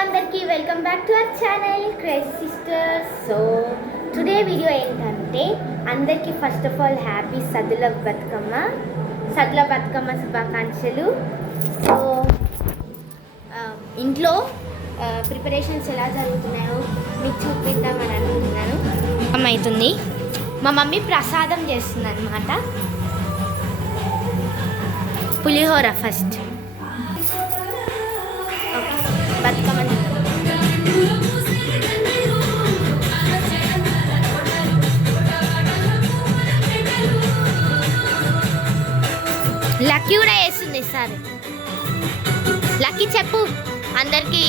అందరికీ welcome back to our channel crazy sisters. So today video ఏంటంటే అందరికీ first of all happy సద్దుల బతుకమ్మ శుభాకాంక్షలు. So ఇంట్లో ప్రిపరేషన్స్ ఎలా జరుగుతున్నాయో మీకు చూపిద్దామని అనుకుంటున్నాను. అవుతుంది, మా మమ్మీ ప్రసాదం చేస్తుంది అనమాట. పులిహోర ఫస్ట్ బతుకమ్మ లక్కీ కూడా వేస్తుంది సార్. లక్కీ చెప్పు అందరికి,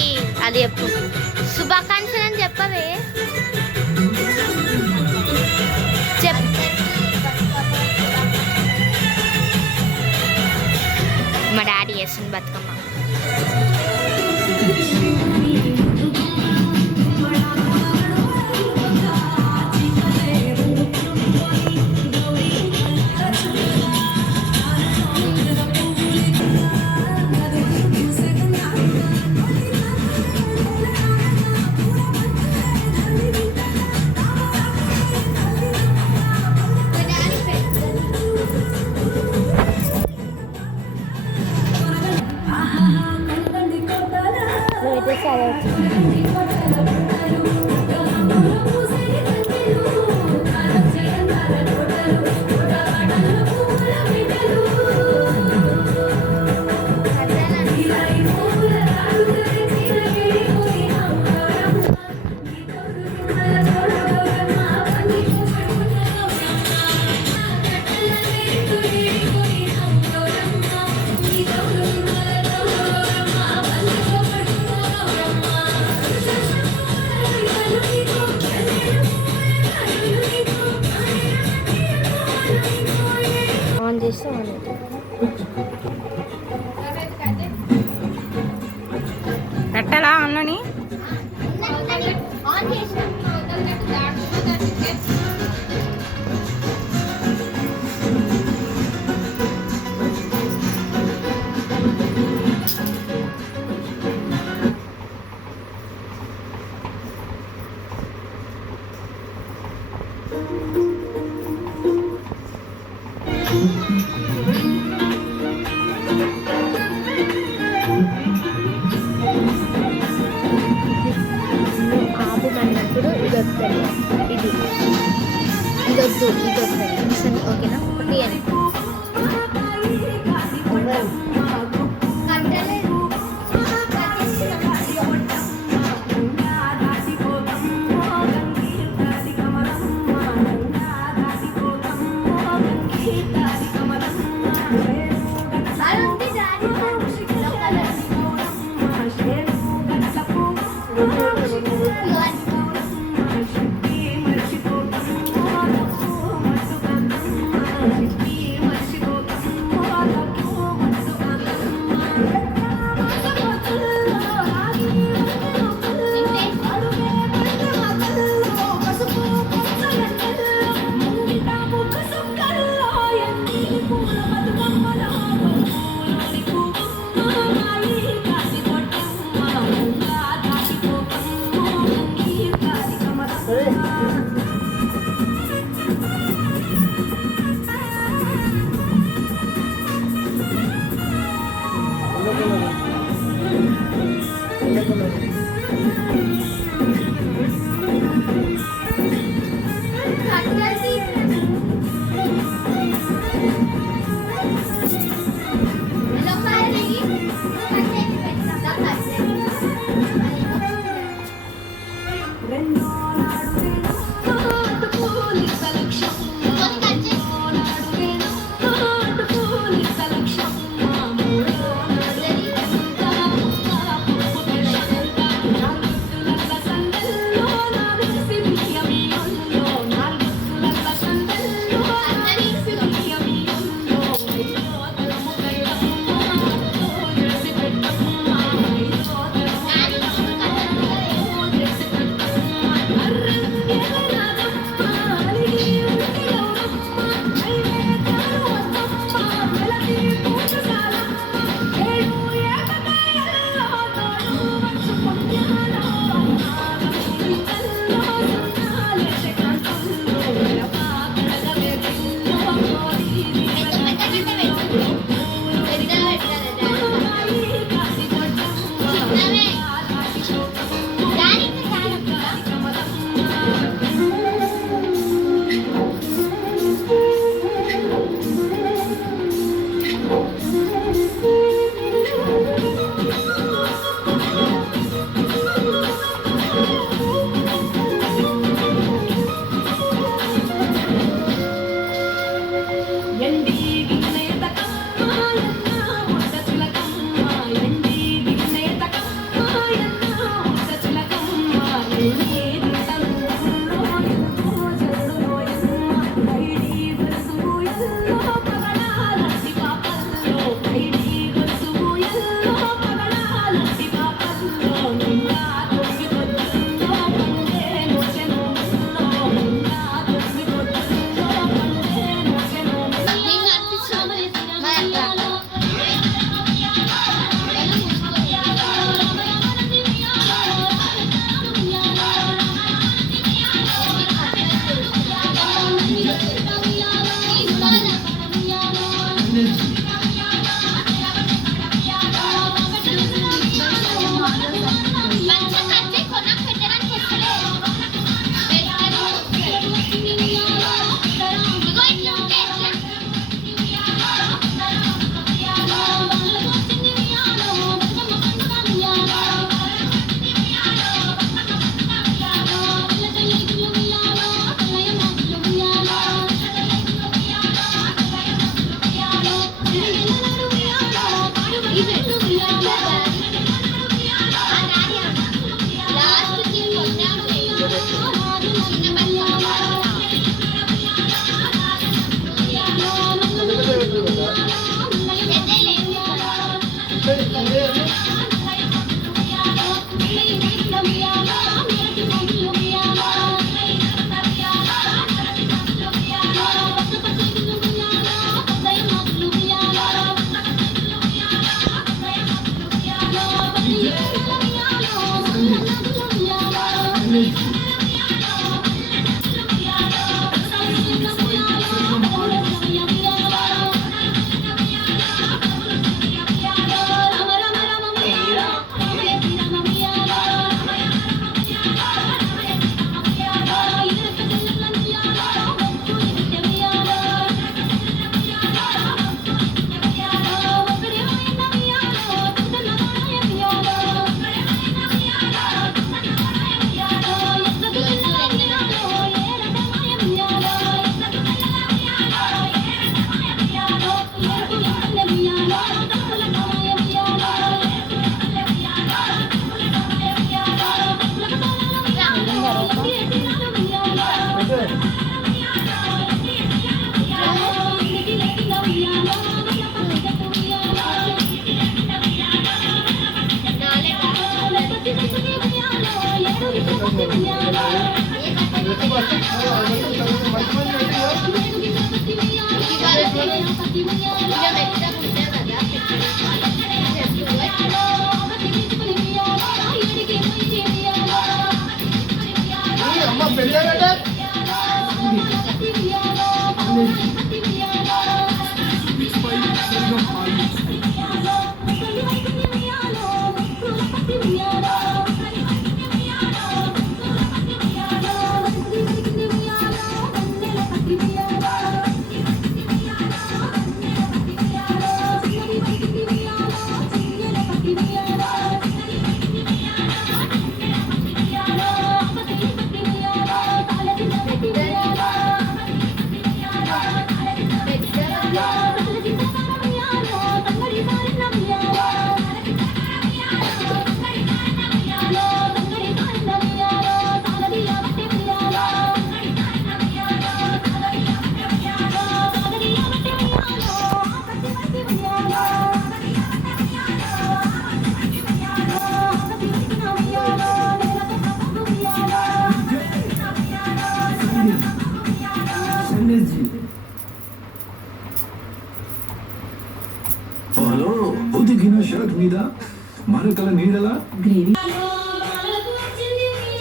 అది చెప్పు శుభాకాంక్షలు అని చెప్పవే. చెప్పు. మా డాడీ వేస్తుంది బతుకమ్మ. పెట్టాలా అన్నని ఇదొద్దు ఓకేనా?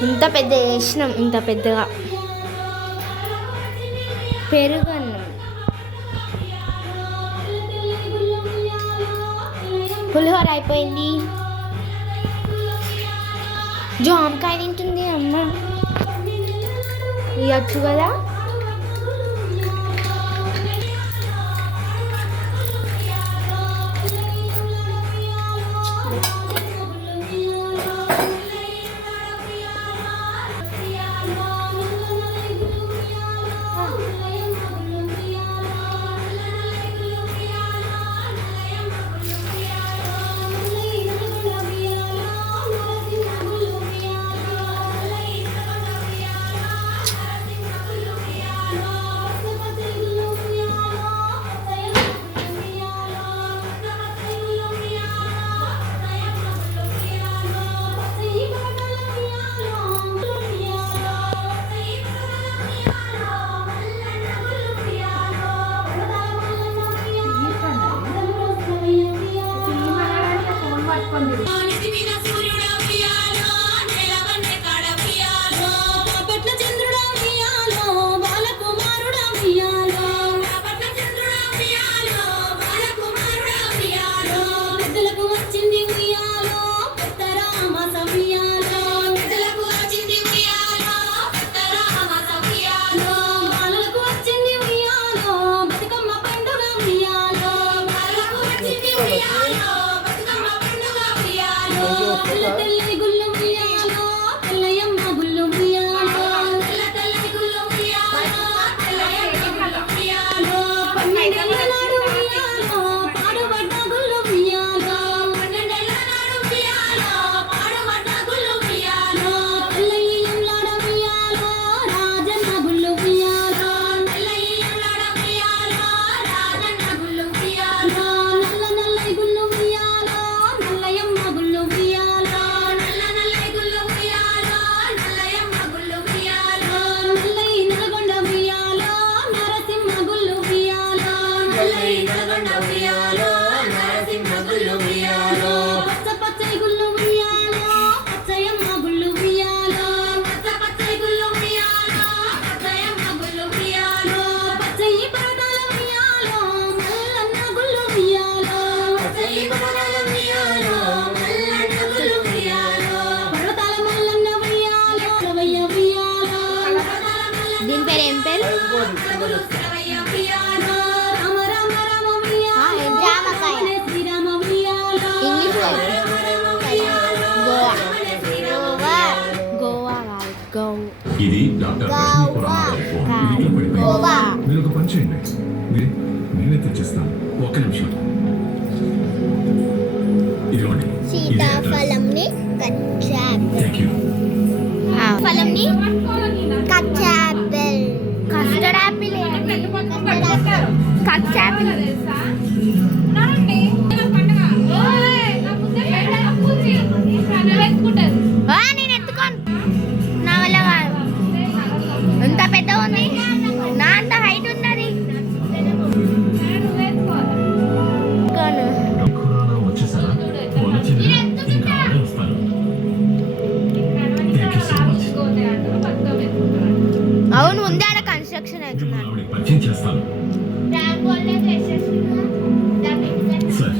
ఇంత పెద్ద వేసినాం, ఇంత పెద్దగా పెరుగన్నం, పులిహోర అయిపోయింది. జామకాయ తింటుంది అమ్మ. ఇవ్వచ్చు కదా. దీని పేరు ఏం పేరు? జామకాయ. ఇంగ్లీష్ గోవా. గోవా గోవా గోవా ఇది డాక్టర్ రష్మి పురాణాల ఫోన్. ఇది పడిపోయింది. గోవా. మీరు ఒక పని చేయండి, నేనే తెచ్చిస్తాను. ఒక్క నిమిషం. ఇదిగోండి. సీతాఫలంని థ్యాంక్ యూ. ఫలంని కచ్చాపిల్. Custard apple. కచ్చాపిల్. నేను ఎత్తుకోను, నా వల్ల కాదు. ఎంత పెద్దగా ఉంది, నా అంత హైట్ ఉన్నది. ఖురానా వచ్చేసారా? వచ్చింది. ఇంకా అదే వస్తారు. Thank you so much. అవును, ఉంది ఆడ కన్స్ట్రక్షన్ అవుతున్నాను. ఆవిడకి పరిచయం చేస్తాను. సార్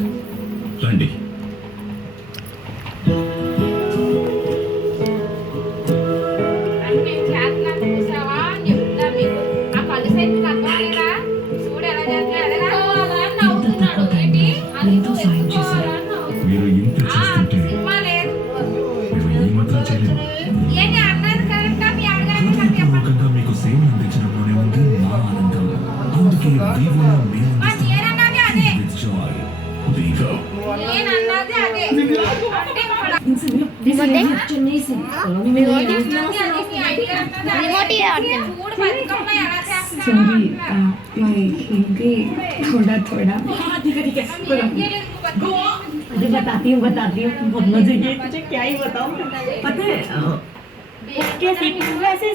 రండి. మీరు ఇంత చేస్తుంటే మేము ఈ మాత్రం చేయలేదు. ముఖంగా మీకు సేవ అందించడంలోనే ఉంది మా ఆనందం. అందుకే వివోలో మేము with joy. Vivo. Sorry Hindi थोड़ा थोड़ा अरे बताती हूँ बहुत मजे की। तुझे क्या ही बताऊँ, पता है कैसे वैसे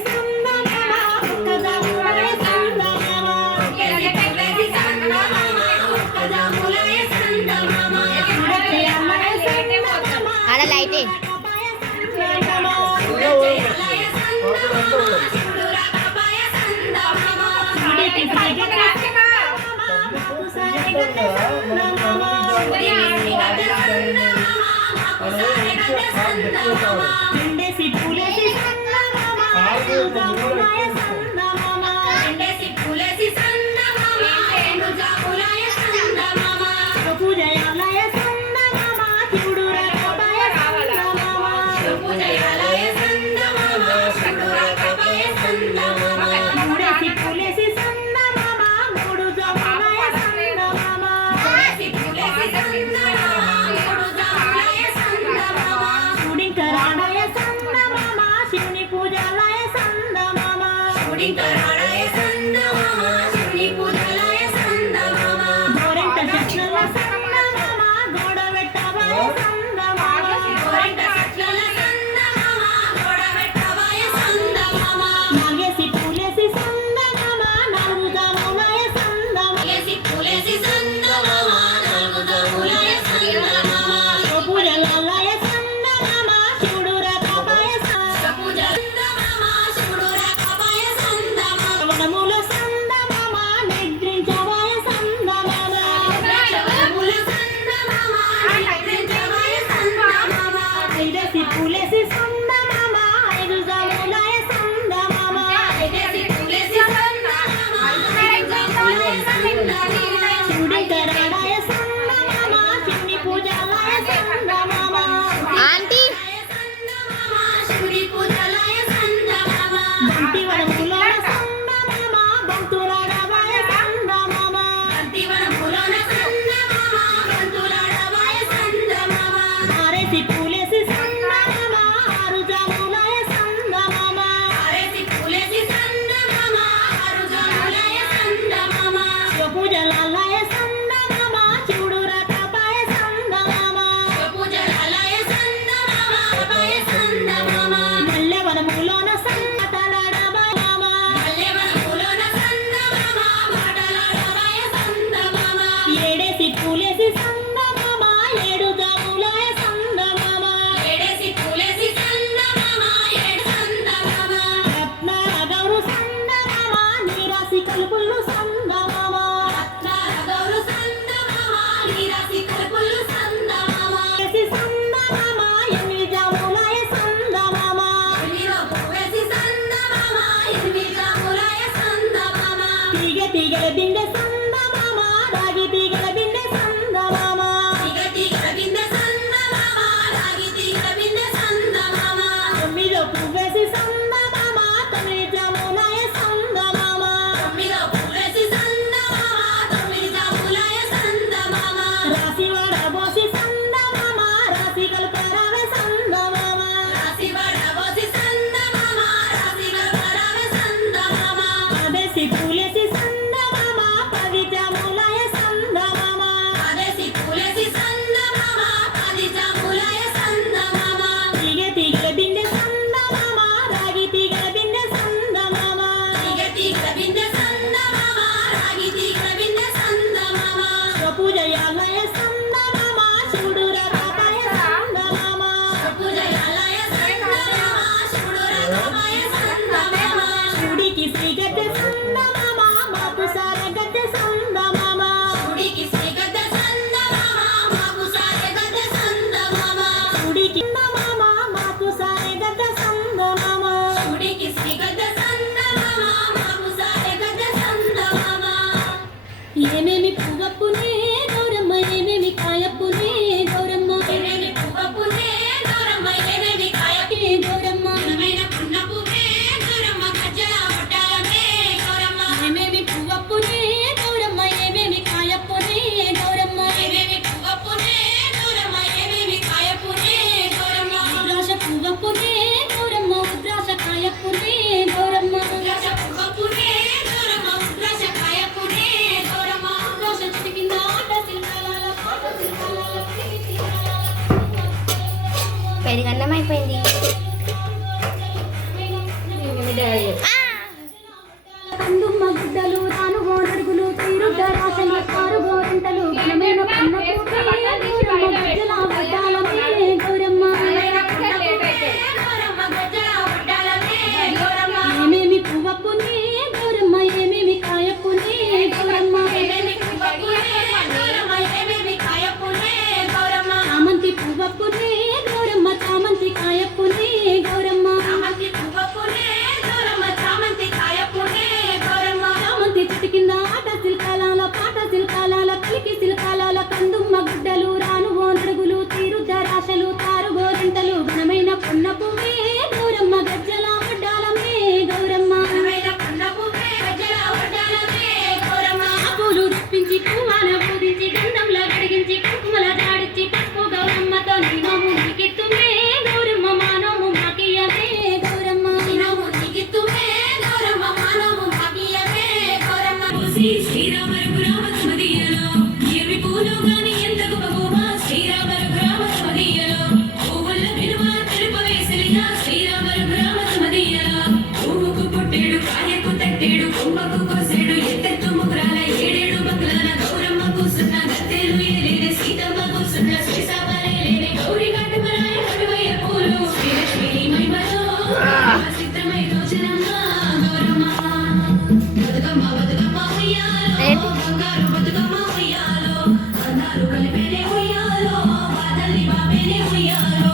ఆడ లైటే Hello. రెండేసి పూలేసి సందమామ జాములాయ సందమామ రెండేసి పూలేసి సందమామ రెండు జాములాయ సందమామ పూజయాలయ సందమామ శివుడు రాకపాయ సందమామ పూజయాలయ సందమామ శివుడు రాకపాయ సందమామ మూడేసి పూలేసి సందమామ మూడు జాములాయ సందమామ మూడేసి పూలేసి సందమామ మూడు జాములాయ సందమామ శివుడింకరాడయ సందమామ శివుని పూజాలయ సందమామ శివుడింకరాడయ సందమామ శివుని పూజాలయ సందమామ గోరెంట చెట్ల సందమామ గోడ వెట్టవాయ సందమామ గోరెంట చెట్ల సందమామ గోడ వెట్టవాయ సందమామ నాగేసి పూలేసి సందమామ నాలుగు జాములాయ సందమామ పూలేసి పూలేసి సందమామ నాలుగు జాములాయ సందమామ పూజలాలయ సందమామ శివుడు రాకపాయ పూజ సందమామ శివుడు రాకపాయ సందమామ వనముల సందమామ నిద్రించవాయ సందమామ రాజవనముల సందమామ నిద్రించవాయ సందమామ ఐదేసి పూలేసి సందమామ ఐదు జాములాయ సందమామ ఐదేసి పూలేసి సందమామ ఐదు జాములాయ సందమామ శివుడింకరాడయ సందమామ శివుని పూజాలయ సందమామ ఆంటీ శివుడి పూజాలయ సందమామ బంతి వనముల సందమామ బంతులాడవాయ సందమామ అంతివనములోన సందమామ బంతులాడవాయ సందమామ ఆరేసి పూలేసి సందమామ ఆరు జాములాయ సందమామ ఆరేసి పూలేసి సందమామ ఆరు జాములాయ సందమామ పూజలాలయ సందమామ శివుడు రాకపాయ సందమామ పూజాలయ సందమామ రాకపాయ సందమామ మల్లె వనములోన సంతలాడవాయ మల్లెవనములోన సందమామ మాటలాడవాయ సందమామ ఏడేసి పూలేసి సందమామ ఏడు జాములాయ సందమామ ఏడేసి పూలేసి సందమామ ఏడు సందమామ రత్నాగౌరు సందమామ నీరాసి కలుపులు సందమామ రత్నారగౌరు సందమామ నీరాసి కలుపులు సందమామ వేసి సందమామ ఎనిమిది జాములాయ సందమామ ఎనిమిదో పువ్వేసి సందమామ ఎనిమిది జాములాయ సందమామ తీగ తీగల బిందె సందమామ రాగి తీగల బిందె సందమామ తీగ తీగల బిందె సందమామ రాగి తీగల బిందె సందమామ తొమ్మిదో పువ్వేసి సందమామ తొమ్మిది జాములాయ సందమామ తొమ్మిదో పువ్వేసి సందమామ తొమ్మిది జాములాయ సందమామ రాసి వడబోసి సందమామ రాసి కల్పరావే సందమామ రాసి వడబోసి సందమామ రాసి గల్పరావే సందమామ ఆదేసి పూలేసి సందమామ పది జాములాయ సందమామ ఆదేసి పూలేసి సందమామ పది జాములాయ సందమామ తీగ తీగల బిందె సందమామ రాగి తీగల బిందె సందమామ తీగ తీగల బిందె సందమామ రాగి తీగల బిందె సందమామ పూజయాలయ సందమామ శివుడు రాకపాయ సందమామ పూజయాలయ సందమామ శివుడు రాకపాయ సందమామ శివుడికి శ్రీ గద్దె సందమామ మాకు సారె గద్దె సందమామ శివుడికి శ్రీ గద్దె సందమామ మాకు సారె గద్దె సందమామ శివుడికి సందమామ మాకు సారె గద్దె సందమామ శివుడికి శ్రీ గద్దె సందమామ మాకు సారె గద్దె సందమామ ఏమేమి పువ్వప్పునే గౌరమ్మ ఏమేమి కాయప్పునే గౌరమ్మ ఏమేమి పువ్వప్పునే గౌరమ్మ ఏమేమి కాయకే గౌరమ్మ ఏమైనా పున్నపువే గౌరమ్మ గజ్జల వడ్డాలమే గౌరమ్మ ఏమేమి పువ్వప్పునే గౌరమ్మ ఏమేమి కాయప్పునే గౌరమ్మ ఏమేమి పువ్వప్పునే గౌరమ్మ ఏమేమి కాయప్పునే గౌరమ్మ ఉద్రాశ పువ్వప్పునే గౌరమ్మ ఉద్రాశ కాయప్పునే గౌరమ్మ ఉద్రాశ పువ్వప్పునే గౌరమ్మ ఉద్రాశ కాయప్పునే గౌరమ్మ ఉద్రాశ చెట్టు కింద ఆట శిల్పాలలో పాట శిల్పాలలో పెరుగన్నం అయిపోయింది కందుమ్మ గుడ్డలు తాను గోడరుగులు తీరుడ్డ రాసలు కారు గోరంటలు ఘనమైన పన్నపూటే గౌరమ్మ గజ్జల వడ్డాలమే గౌరమ్మ గౌరమ్మ గజ్జల వడ్డాలమే గౌరమ్మ ఏమేమి పువ్వప్పునే గౌరమ్మ ఏమేమి కాయప్పునే గౌరమ్మ ఏమేమి పువ్వప్పునే గౌరమ్మ ఏమేమి కాయప్పునే గౌరమ్మ చామంతి పువ్వప్పునే గౌరమ్మ చామంతి శ్రీరామ రఘురామ సుమదీయలో ఏమి పూలు గాని ఎంత గొప్పగోమా శ్రీరామ రఘురామ సుమదీయలో పువ్వుల విలువ తెలుపవేసలిగా శ్రీరామ రఘురామ సుమదీయలో పువ్వుకు పుట్టేడు కాయకు తట్టేడు కొమ్మకు కోసేడు ఎత్తెత్తు ముగ్గురాల ఏడేడు బంగ్లాల గౌరమ్మకు సున్న గత్తెలు ఏలేని సీతమ్మకు సున్న శ్రీసామలేని గౌరీ కాటమరాయ కడువయ్య పూలు శ్రీలక్ష్మి మహిమలో చిత్రమై రోజనమ్మ గౌరమ్మ బతుకమ్మ బతుకమ్మ ఉయ్యాలో బంగారు బతుకమ్మ ఉయ్యాలో అందాలు కలిపేనే ఉయ్యాలో బాదల్ని బాబేనే ఉయ్యాలో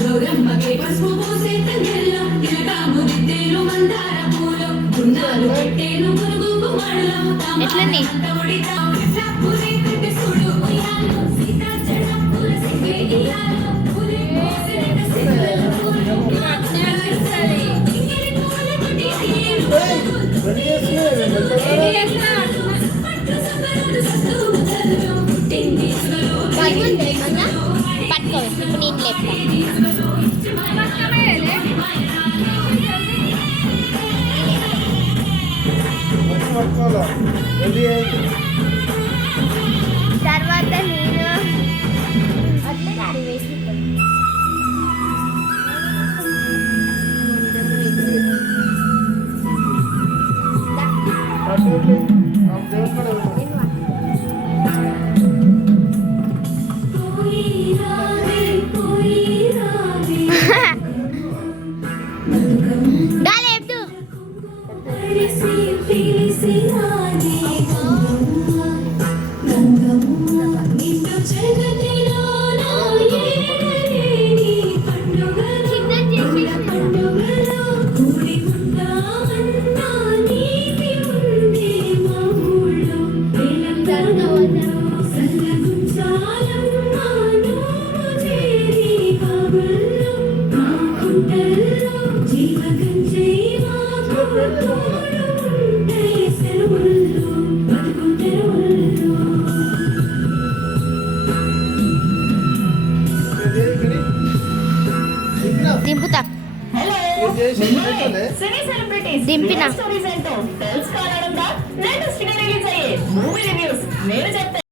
గౌరమ్మకి పసుపు పూసే తంగెల్లో తిలకాము దిద్దేలు మందార పూలు గుండాలు పెట్టేలు పురుగు గుమ్మడిలో ఎట్లండి? పూలే కట్టి చూడు ఉయ్యాలో సీతా జడ పూల సిగ్గే ఇయ్యాలో పూలే మోసెట సిగ్గుల పూలు ఇంగిలి పూల కొట్టి తీరు పట్టు సంబరాలు సత్తు ముద్దలు పుట్టింది సుగలో పట్టుకో ఇప్పుడు నేను లేపుతా తర్వాత నేను అట్లే దాడి వేసి లేపుతూ దింపుతా సినీ సెలబ్రిటీస్ దింపినా. స్టోరీస్ ఏంటో తెలుసుకోవాలనుందా? లేటెస్ట్ గా రిలీజ్ అయ్యే మూవీ రివ్యూస్ నేను చెప్తాను.